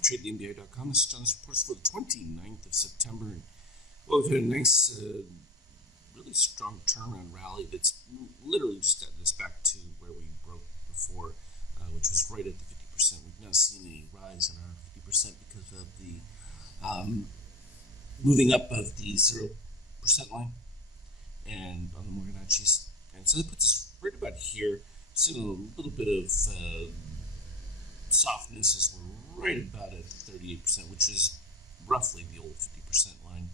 Welcome to TradeNBI.com. This is John's reports for the 29th of September. Well, we've had a nice, really strong turnaround rally that's literally just gotten us back to where we broke before, which was right at the 50%. We've not seen any rise in our 50% because of the moving up of the 0% line and on the Morganachis. And so that puts us right about here. Seeing a little bit of softness as we're right about at 38%, which is roughly the old 50% line.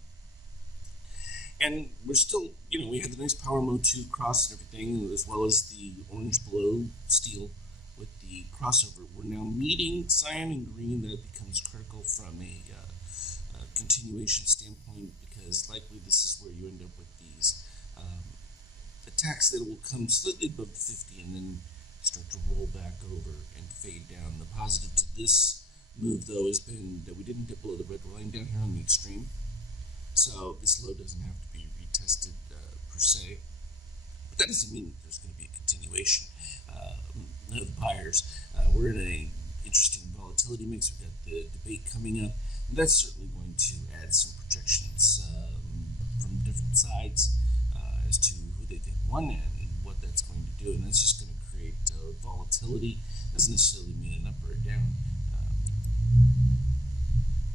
And we're still, we had the nice power mode 2 cross and everything, as well as the orange below steel with the crossover. We're now meeting cyan and green. That becomes critical from a continuation standpoint, because likely this is where you end up with these attacks that will come slightly above the 50 and then start to roll back over and fade down. The positive to this move, though, has been that we didn't dip below the red line down here on the extreme. So this low doesn't have to be retested per se. But that doesn't mean there's going to be a continuation of the buyers. We're in an interesting volatility mix. We've got the debate coming up. And that's certainly going to add some projections from different sides as to who they think won and what that's going to do. And that's just going to create volatility. Doesn't necessarily mean an up or a down,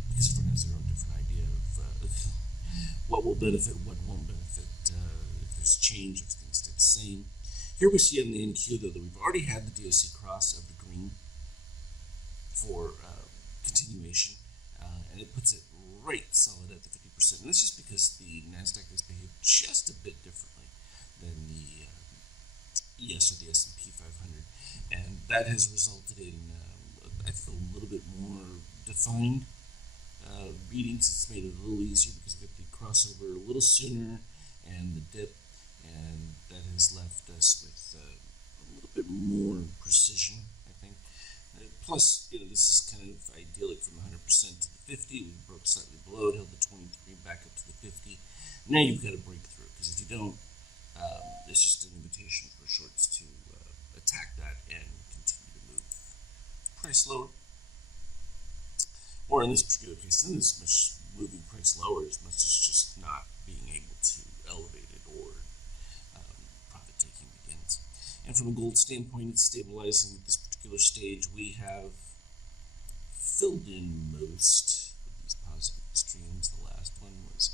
because everyone has their own different idea of what will benefit, what won't benefit, if there's change, if things stay the same. Here we see on the NQ, though, that we've already had the DOC cross of the green for continuation, and it puts it right solid at the 50%. And that's just because the NASDAQ has behaved just a bit differently than the ES or the S&P 500, and that has resulted in, I think, a little bit more defined readings. It's made it a little easier because we got the crossover a little sooner and the dip, and that has left us with a little bit more precision, I think. Plus, this is kind of idyllic from 100% to the 50. We broke slightly below it, held the 23 back up to the 50. Now you've got a breakthrough, because if you don't, it's just an invitation for shorts to attack that and continue to move price lower. Or in this particular case, in this much moving price lower as much as just not being able to elevate it, or profit taking begins. And from a gold standpoint, it's stabilizing at this particular stage. We have filled in most of these positive extremes. The last one was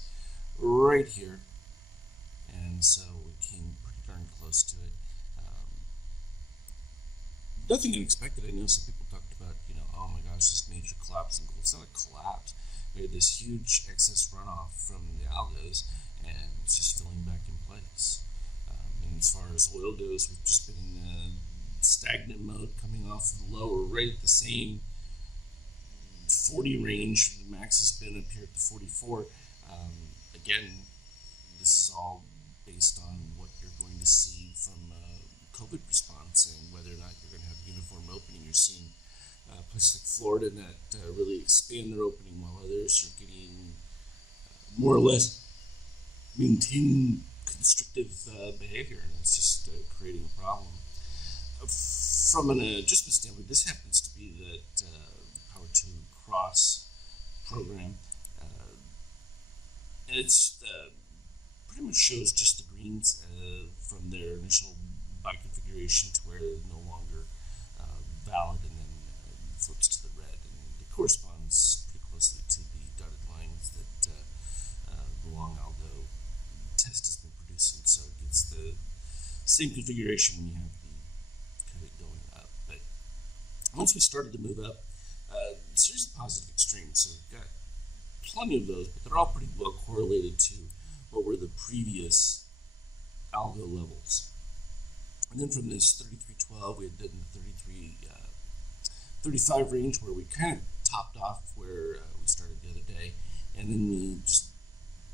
right here, and so we came pretty darn close to it. Nothing unexpected. I know some people talked about, oh my gosh, this major collapse in gold. It's not a collapse. We had this huge excess runoff from the algos, and it's just filling back in place. And as far as oil goes, we've just been in a stagnant mode, coming off of the lower right at the same 40 range. The max has been up here at the 44. Again, this is all based on what you're going to see from COVID response and whether or not you're going to have uniform opening. You're seeing places like Florida that really expand their opening, while others are getting more or less maintain constrictive behavior, and it's just creating a problem. From an adjustment standpoint, this happens to be that Power 2 cross program, and it's pretty much shows just the greens from their initial buy configuration to where they're no longer valid, and then flips to the red, and it corresponds pretty closely to the dotted lines that the long algo test has been producing. So it gets the same configuration when you have the pivot going up. But once we started to move up, a series of positive extremes. So we've got plenty of those, but they're all pretty well correlated to what were the previous algo levels. And then from this 33.12, we had done the 35 range, where we kind of topped off where we started the other day, and then we just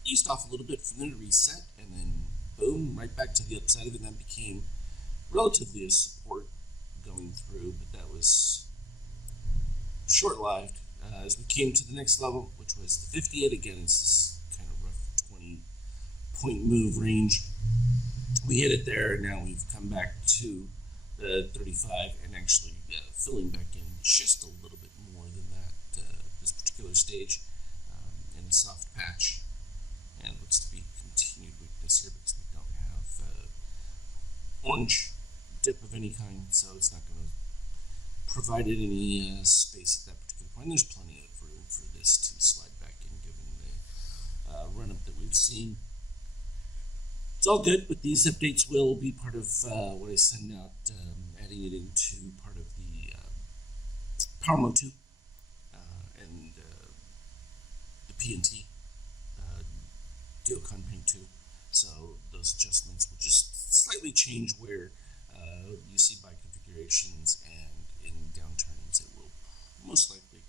eased off a little bit from there to reset, and then boom, right back to the upside of it. And that became relatively a support going through, but that was short-lived as we came to the next level, which was the 50. Again, it's this kind of rough 20-point move range. We hit it there, and now we've come back to the 35 and actually filling back in just a little bit more than that stage in a soft patch, and looks to be continued weakness here because we don't have orange dip of any kind, so it's not going to provide it any space at that particular point. There's plenty of room for this to slide back in given the run-up that we've seen. It's all good, but these updates will be part of what I send out, adding it into part of the Power Mode 2 and the PNT Duocon Paint 2. So those adjustments will just slightly change where you see by configurations, and in downturns it will most likely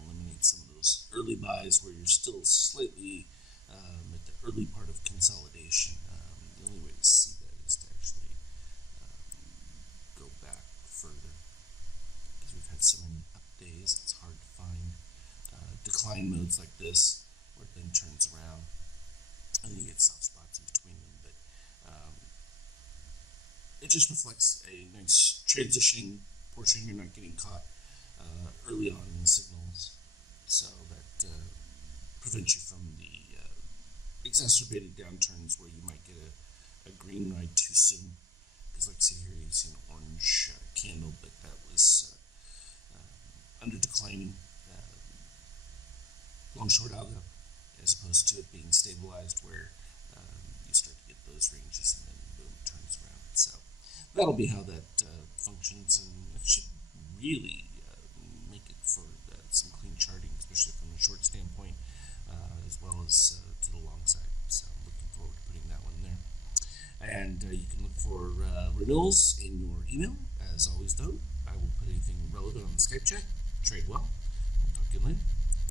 eliminate some of those early buys where you're still slightly at the early part of consolidation. The only way to see that is to actually go back further, because we've had so many up days, it's hard to find decline modes like this where it then turns around and then you get soft spots in between them. But it just reflects a nice transitioning portion. You're not getting caught early on in the signals, so that prevents you from the exacerbated downturns where you might get a green ride too soon. Because like I say here, you see an orange candle, but that was under declining long short algo, as opposed to it being stabilized where you start to get those ranges and then boom, it turns around. So that'll be how that functions, and it should really make it for some clean charting, especially from a short standpoint, as well as to the long side. So I'm looking forward to putting that one there. And you can look for renewals in your email. As always, though, I will put anything relevant on the Skype chat. Trade well.